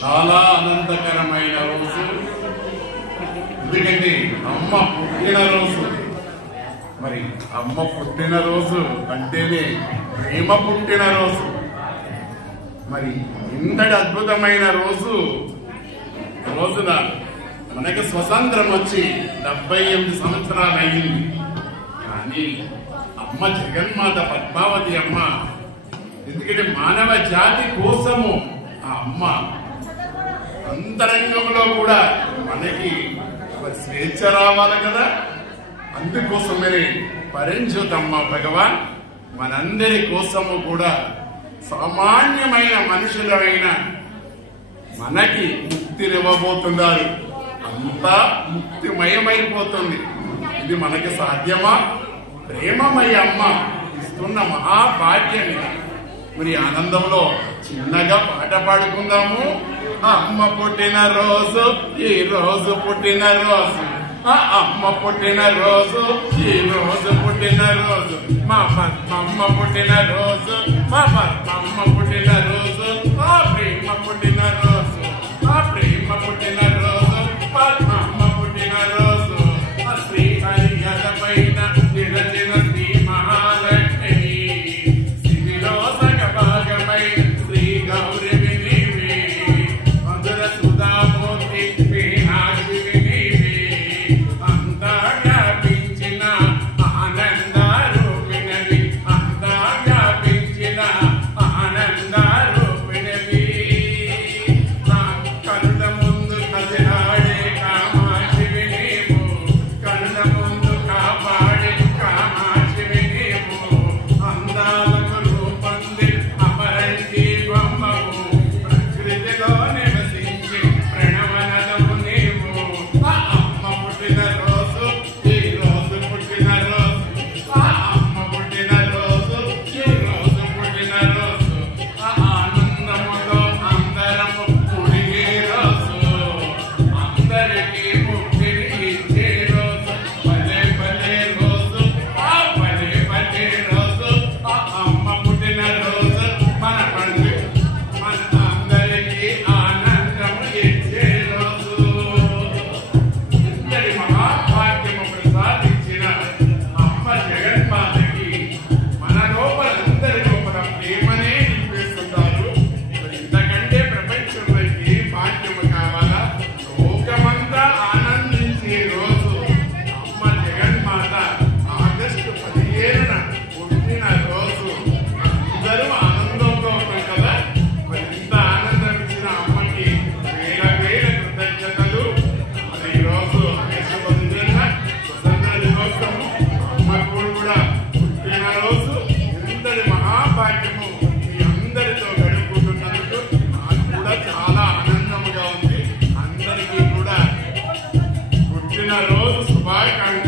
చాలా ఆనందకరమైన రోజు. ఎందుకంటే అమ్మ పుట్టినరోజు. మరి అమ్మ పుట్టినరోజు అంటేనే ప్రేమ పుట్టినరోజు. మరి ఇంతటి అద్భుతమైన రోజున మనకి స్వతంత్రం వచ్చి 78 సంవత్సరాలు అయింది. కానీ అమ్మ జగన్మాత పద్మావతి అమ్మ, ఎందుకంటే మానవ జాతి కోసము ఆ అమ్మ అంతరంగంలో కూడా మనకి స్వేచ్ఛ రావాలి కదా, అందుకోసమే పరంజ్యోతమ్మ భగవాన్ మనందరి కోసము కూడా సామాన్యమైన మనుషులమైన మనకి ముక్తినివ్వబోతున్నారు. అంతా ముక్తిమయమైపోతుంది. ఇది మనకి సాధ్యమా? ప్రేమమయ అమ్మ ఇస్తున్న మహాభాగ్యం. మరి ఆనందంలో చిన్నగా పాట పాడుకుందాము. అమ్మ పుట్టిన రోజు ఈ రోజు పుట్టిన రోజు, అమ్మ పుట్టిన రోజు ఈ రోజు పుట్టిన రోజు, మా పద్మమ్మ పుట్టిన రోజు, మా పద్మమ్మ పుట్టిన రోజు, ఆ ప్రేమ పుట్టిన రోజు, ఆ ప్రేమ పుట్టిన రోజు, పద్మమ్మ పుట్టిన రోజు. ఆ శ్రీహరి పైన నిరచిన శ్రీ మహాలక్ష్మి, శివిలో సగభాగమైన శ్రీ గౌరి నీవే, మధుర సుధామూర్తి మీనాక్షి నీవే, అంతా వ్యాపించిన ఆనంద రూపిణవి, అంతా వ్యాపించిన ఆనంద రూపిణవి. నా కరుణ ముందు కదిలాడే కామాక్షివి నీవు, కరుణ ముందు కాపాడే కామాక్షివి నీవు, అందాలకు రూపొంది అపరంజి బొమ్మవు, ప్రకృతిలో నివసించి ప్రణవనదము నీవు. ఆ అమ్మ పుట్టిన రోజు ఈ రోజు పుట్టిన రోజు, ఆ అమ్మ పుట్టిన రోజు ఈ రోజు పుట్టిన రోజు, ఆ ఆనందములో అందరము కూడిగే రోజు, అందరికీ ముక్తిని ఇచ్చే రోజు, భలే భలే రోజు, ఆ భలే భలే రోజు, ఆ అమ్మ పుట్టిన రోజు, మన పండుగ మన అందరికీ ఆనందము ఇచ్చే రోజు. ఇంతటి మహాభాగ్యము ప్రసాదించిన అమ్మ జగన్మాతకి మన లోపల అందరి లోపల ప్రేమనే నింపేస్తుంటారు. మరి ఇంతకంటే ప్రపంచంలో ఏ భాగ్యము కావాలా? లోకమంతా ఆనందించే రోజు అమ్మ జగన్మాత ఆగస్టు 15న పుట్టిన రోజు. అందరూ ఆనందంతో ఉంటాం కదా. మరి ఇంత ఆనందం ఇచ్చిన అమ్మకి వేల వేల కృతజ్ఞతలు. మరి ఈ రోజు ఆగస్టు 15న స్వతంత్ర దినోత్సవం, అమ్మకు కూడా పుట్టిన రోజు. ఇంతటి మహాభాగ్యము మీ అందరితో గడుపుతున్నందుకు నాకు కూడా చాలా ఆనందముగా ఉంది. అందరికీ కూడా పుట్టిన రోజు శుభాకాంక్షలు.